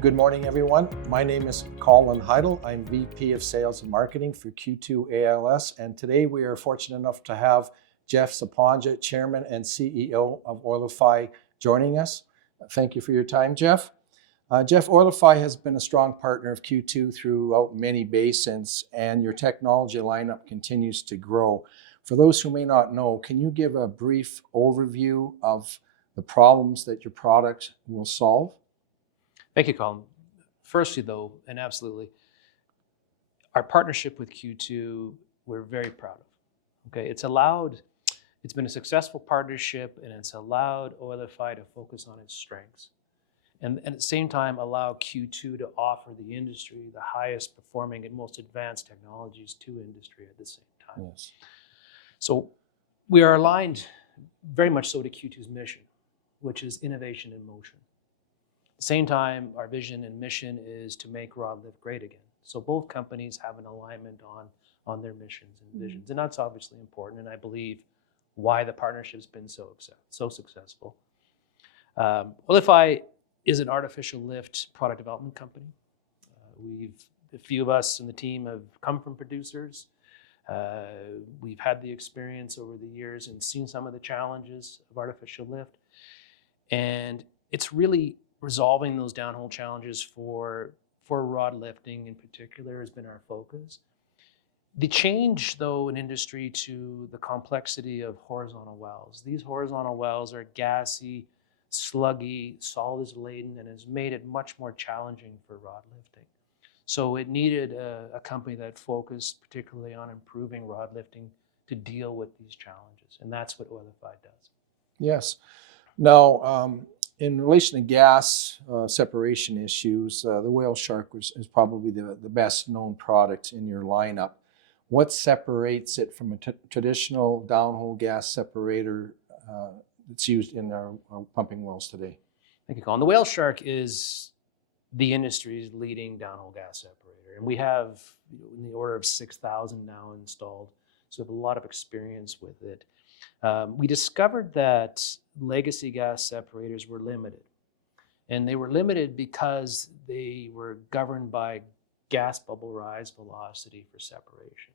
Good morning, everyone. My name is Colin Heidel. I'm VP of Sales and Marketing for Q2 ALS, and today we are fortunate enough to have Jeff Saponja, Chairman and CEO of Oilify, joining us. Thank you for your time, Jeff. Jeff, Oilify has been a strong partner of Q2 throughout many basins, and your technology lineup continues to grow. For those who may not know, can you give a brief overview of the problems that your product will solve? Thank you, Colin. Firstly, though, and absolutely, our partnership with Q2, we're very proud of. Okay, it's been a successful partnership, and it's allowed Oilify to focus on its strengths. And at the same time, allow Q2 to offer the industry the highest performing and most advanced technologies to industry at the same time. Yes. So we are aligned very much so to Q2's mission, which is innovation in motion. At the same time, our vision and mission is to make rod lift great again. So both companies have an alignment on their missions and visions, and that's obviously important, and I believe why the partnership's been so successful. Oilify is an artificial lift product development company. A few of us in the team have come from producers. We've had the experience over the years and seen some of the challenges of artificial lift, and it's really resolving those downhole challenges for rod lifting in particular has been our focus. The change, though, in industry to the complexity of horizontal wells. These horizontal wells are gassy, sluggy, solids laden, and has made it much more challenging for rod lifting. So it needed a company that focused particularly on improving rod lifting to deal with these challenges, and that's what Oilify does. Yes. Now, in relation to gas separation issues, the Whale Shark is probably the best known product in your lineup. What separates it from a traditional downhole gas separator that's used in our pumping wells today? Thank you, Colin. The Whale Shark is the industry's leading downhole gas separator, and we have in the order of 6,000 now installed, so we have a lot of experience with it. We discovered that legacy gas separators were limited, and they were limited because they were governed by gas bubble rise velocity for separation.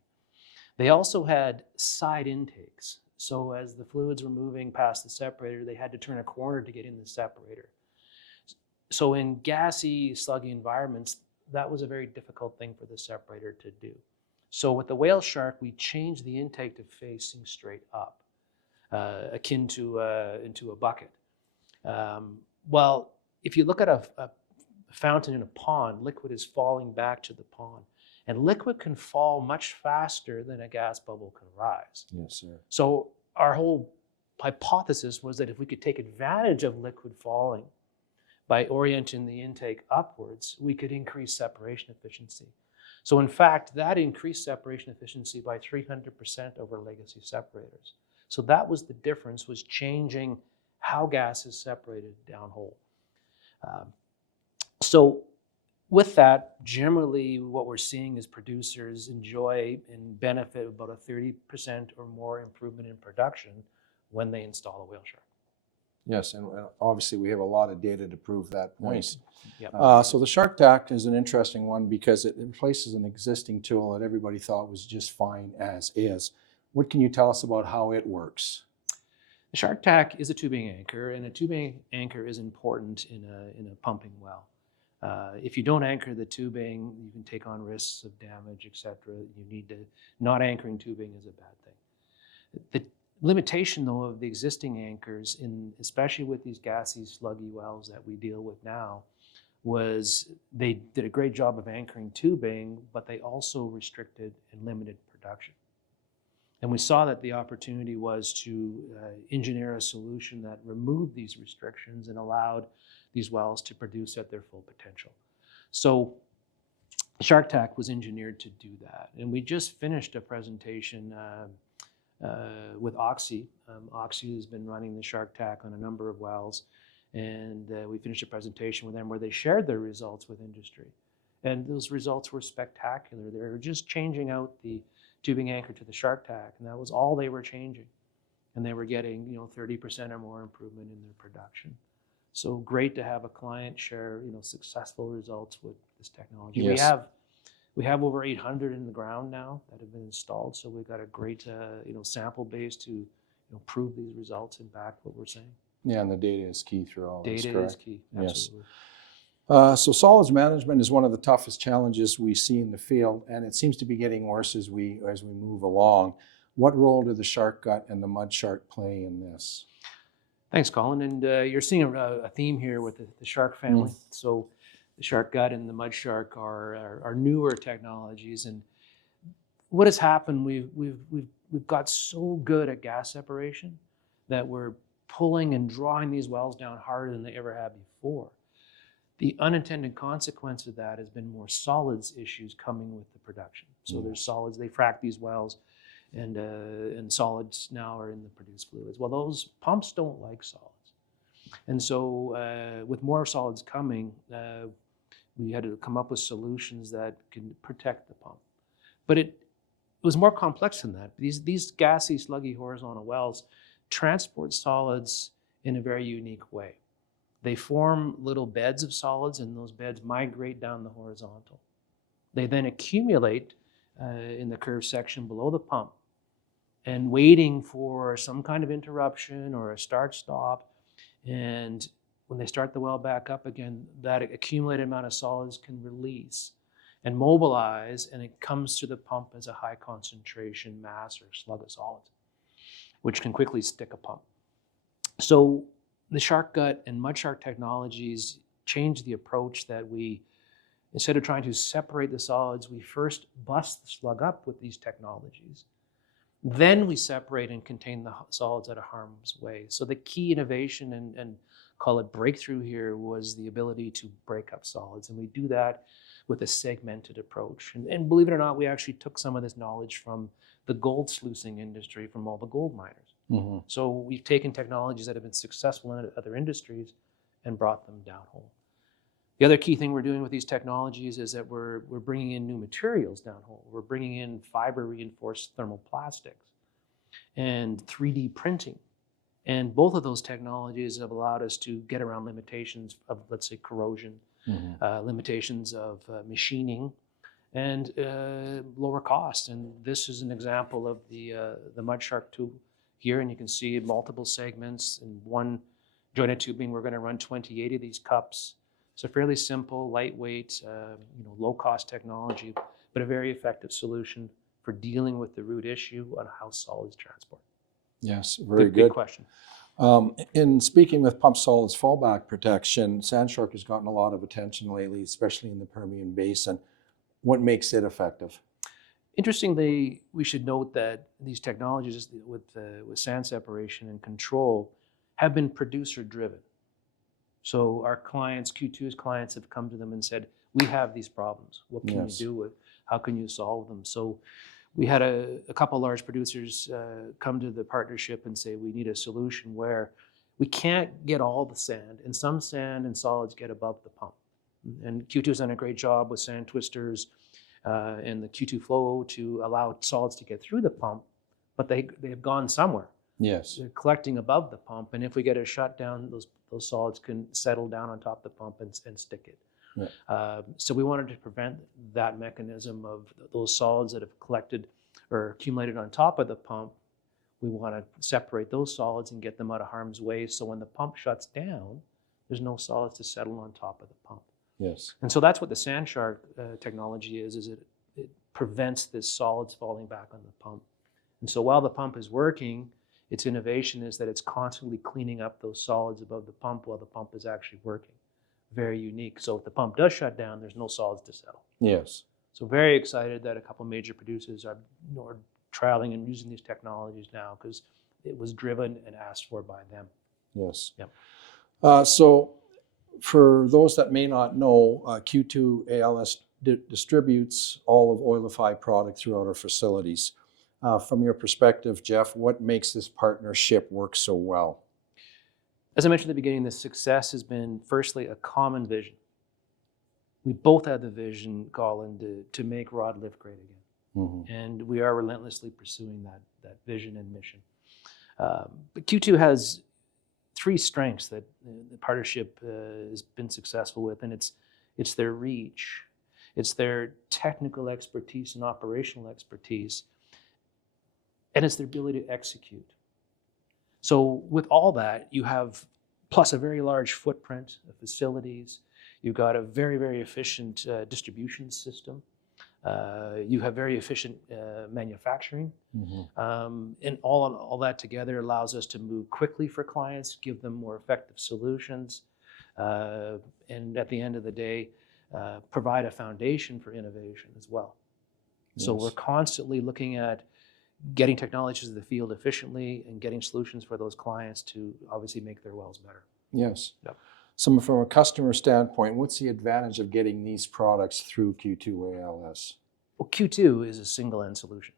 They also had side intakes, so as the fluids were moving past the separator, they had to turn a corner to get in the separator. So in gassy, sluggy environments, that was a very difficult thing for the separator to do. So with the Whale Shark, we changed the intake to facing straight up, akin to into a bucket. Well, if you look at a fountain in a pond, liquid is falling back to the pond, and liquid can fall much faster than a gas bubble can rise. Yes, sir. So our whole hypothesis was that if we could take advantage of liquid falling by orienting the intake upwards, we could increase separation efficiency. So in fact, that increased separation efficiency by 300% over legacy separators. So that was the difference, was changing how gas is separated downhole. So with that, generally what we're seeing is producers enjoy and benefit about a 30% or more improvement in production when they install a Whale Shark. Yes, and obviously we have a lot of data to prove that point. Nice. Yep. So the Shark Tac is an interesting one because it replaces an existing tool that everybody thought was just fine as is. What can you tell us about how it works? The Shark Tac is a tubing anchor, and a tubing anchor is important in a pumping well. If you don't anchor the tubing, you can take on risks of damage, etc. You need to, not anchoring tubing is a bad thing. The limitation, though, of the existing anchors, especially with these gassy, sluggy wells that we deal with now, was they did a great job of anchoring tubing, but they also restricted and limited production. And we saw that the opportunity was to engineer a solution that removed these restrictions and allowed these wells to produce at their full potential. So Shark Tac was engineered to do that. And we just finished a presentation with Oxy. Oxy has been running the Shark Tac on a number of wells, and we finished a presentation with them where they shared their results with industry. And those results were spectacular. They were just changing out the tubing anchor to the Shark Tac, and that was all they were changing. And they were getting, 30% or more improvement in their production. So great to have a client share, successful results with this technology. Yes. We have over 800 in the ground now that have been installed. So we've got a great, sample base to, prove these results and back what we're saying. Yeah, and the data is key through all this, Data is key. Absolutely. Yes. So solids management is one of the toughest challenges we see in the field, and it seems to be getting worse as we move along. What role do the shark gut and the mud shark play in this? Thanks, Colin. And you're seeing a theme here with the shark family. So the shark gut and the mud shark are newer technologies. And what has happened, we've got so good at gas separation that we're pulling and drawing these wells down harder than they ever have before. The unintended consequence of that has been more solids issues coming with the production. So there's solids, they frack these wells, and solids now are in the produced fluids. Well, those pumps don't like solids. And so with more solids coming, we had to come up with solutions that can protect the pump. But it was more complex than that. These gassy, sluggy horizontal wells transport solids in a very unique way. They form little beds of solids, and those beds migrate down the horizontal. They then accumulate in the curved section below the pump, and waiting for some kind of interruption or a start-stop. And when they start the well back up again, that accumulated amount of solids can release and mobilize, and it comes to the pump as a high concentration mass or slug of solids, which can quickly stick a pump. So the shark gut and mud shark technologies change the approach that we, instead of trying to separate the solids, we first bust the slug up with these technologies. Then we separate and contain the solids out of harm's way. So the key innovation and call it breakthrough here was the ability to break up solids. And we do that with a segmented approach. And believe it or not, we actually took some of this knowledge from the gold sluicing industry, from all the gold miners. So we've taken technologies that have been successful in other industries and brought them downhole. The other key thing we're doing with these technologies is that we're bringing in new materials downhole. We're bringing in fiber reinforced thermoplastics and 3D printing. And both of those technologies have allowed us to get around limitations of, let's say, corrosion, limitations of machining, and lower cost. And this is an example of the mud shark tube here, and you can see multiple segments and one jointed tubing. We're going to run 28 of these cups. So fairly simple, lightweight, low-cost technology, but a very effective solution for dealing with the root issue on how solids transport. Yes, very good. Good question. In speaking with pump solids fallback protection, sand shark has gotten a lot of attention lately, especially in the Permian Basin. What makes it effective? Interestingly, we should note that these technologies with sand separation and control have been producer-driven. So our clients, Q2's clients, have come to them and said, we have these problems. What can you do with? How can you solve them? So we had a couple large producers come to the partnership and say, we need a solution where we can't get all the sand, and some sand and solids get above the pump. And Q2's done a great job with sand twisters and the Q2 flow to allow solids to get through the pump, but they've gone somewhere. Yes. They're collecting above the pump, and if we get a shutdown, those solids can settle down on top of the pump and stick it. Yeah. So we wanted to prevent that mechanism of those solids that have collected or accumulated on top of the pump. We want to separate those solids and get them out of harm's way, so when the pump shuts down, there's no solids to settle on top of the pump. Yes. And so that's what the sand shark technology is it prevents this solids falling back on the pump. And so while the pump is working, its innovation is that it's constantly cleaning up those solids above the pump while the pump is actually working. Very unique. So if the pump does shut down, there's no solids to settle. Yes. So very excited that a couple major producers are trialing and using these technologies now because it was driven and asked for by them. Yes. Yep. So for those that may not know, Q2 ALS distributes all of Oilify product throughout our facilities. From your perspective, Jeff, what makes this partnership work so well? As I mentioned at the beginning, the success has been, firstly, a common vision. We both had the vision, Colin, to make rod lift great again. And we are relentlessly pursuing that vision and mission. But Q2 has three strengths that the partnership has been successful with, and it's their reach, it's their technical expertise and operational expertise, and it's their ability to execute. So with all that, you have plus a very large footprint of facilities. You've got a very, very efficient distribution system. You have very efficient manufacturing. And all that together allows us to move quickly for clients, give them more effective solutions, and at the end of the day, provide a foundation for innovation as well. Yes. So we're constantly looking at getting technologies to the field efficiently and getting solutions for those clients to obviously make their wells better. Yes. Yep. So from a customer standpoint, what's the advantage of getting these products through Q2 ALS? Well, Q2 is a single end solution,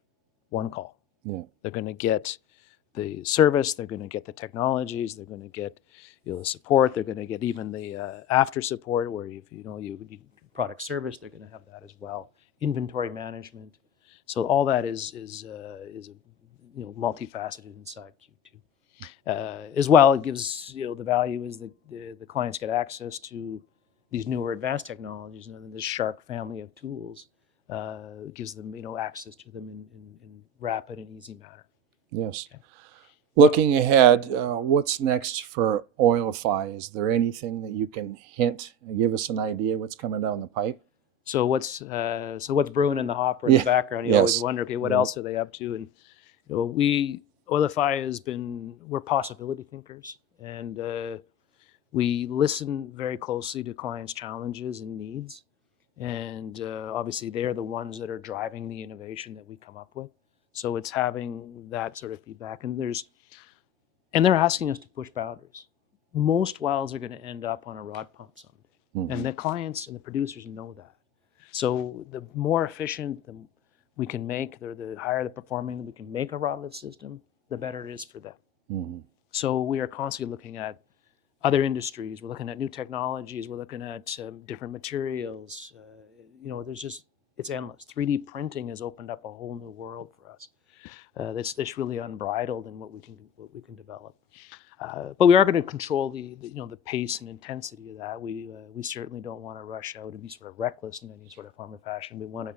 one call. Yeah. They're going to get the service, they're going to get the technologies, they're going to get the support, they're going to get even the after support where if you need product service, they're going to have that as well. Inventory management. So all that is multifaceted inside Q2. As well, it gives the value is the clients get access to these newer advanced technologies, and then this Shark family of tools gives them access to them in rapid and easy manner. Yes. Okay. Looking ahead, what's next for Oilify? Is there anything that you can hint and give us an idea what's coming down the pipe? So what's brewing in the hopper in the background? You always wonder, okay, what else are they up to? And Oilify we're possibility thinkers, and we listen very closely to clients' challenges and needs, and obviously they are the ones that are driving the innovation that we come up with. So it's having that sort of feedback, and they're asking us to push boundaries. Most wells are going to end up on a rod pump someday, and the clients and the producers know that. So the more efficient we can make, the higher the performing we can make a rod lift system, the better it is for them. So we are constantly looking at other industries. We're looking at new technologies. We're looking at different materials. It's endless. 3D printing has opened up a whole new world for us. That's really unbridled in what we can develop. But we are going to control the pace and intensity of that. We certainly don't want to rush out and be sort of reckless in any sort of form or fashion. We want to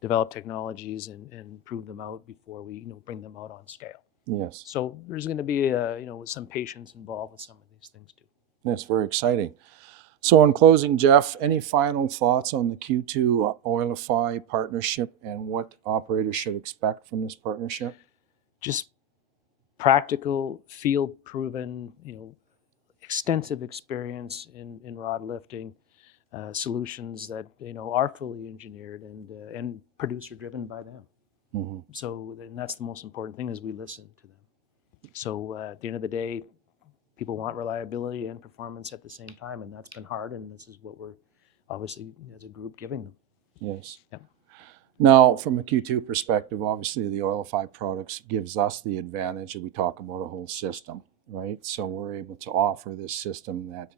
develop technologies and prove them out before we bring them out on scale. Yes. So there's going to be some patience involved with some of these things too. That's very exciting. So in closing, Jeff, any final thoughts on the Q2 Oilify partnership and what operators should expect from this partnership? Just practical, field-proven, extensive experience in rod lifting, solutions that are fully engineered and producer-driven by them. So, and that's the most important thing, is we listen to them. So at the end of the day, people want reliability and performance at the same time, and that's been hard, and this is what we're obviously as a group giving them. Yes. Yeah. Now, from a Q2 perspective, obviously the Oilify products gives us the advantage that we talk about a whole system, right? So we're able to offer this system that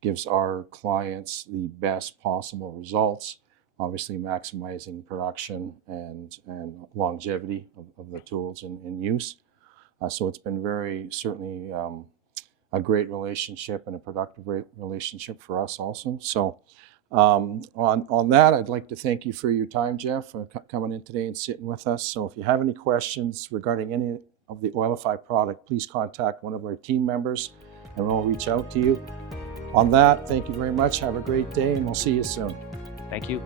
gives our clients the best possible results, obviously maximizing production and longevity of the tools in use. So it's been certainly a great relationship and a productive relationship for us also. So on that, I'd like to thank you for your time, Jeff, for coming in today and sitting with us. So if you have any questions regarding any of the Oilify product, please contact one of our team members and we'll reach out to you. On that, thank you very much. Have a great day, and we'll see you soon. Thank you.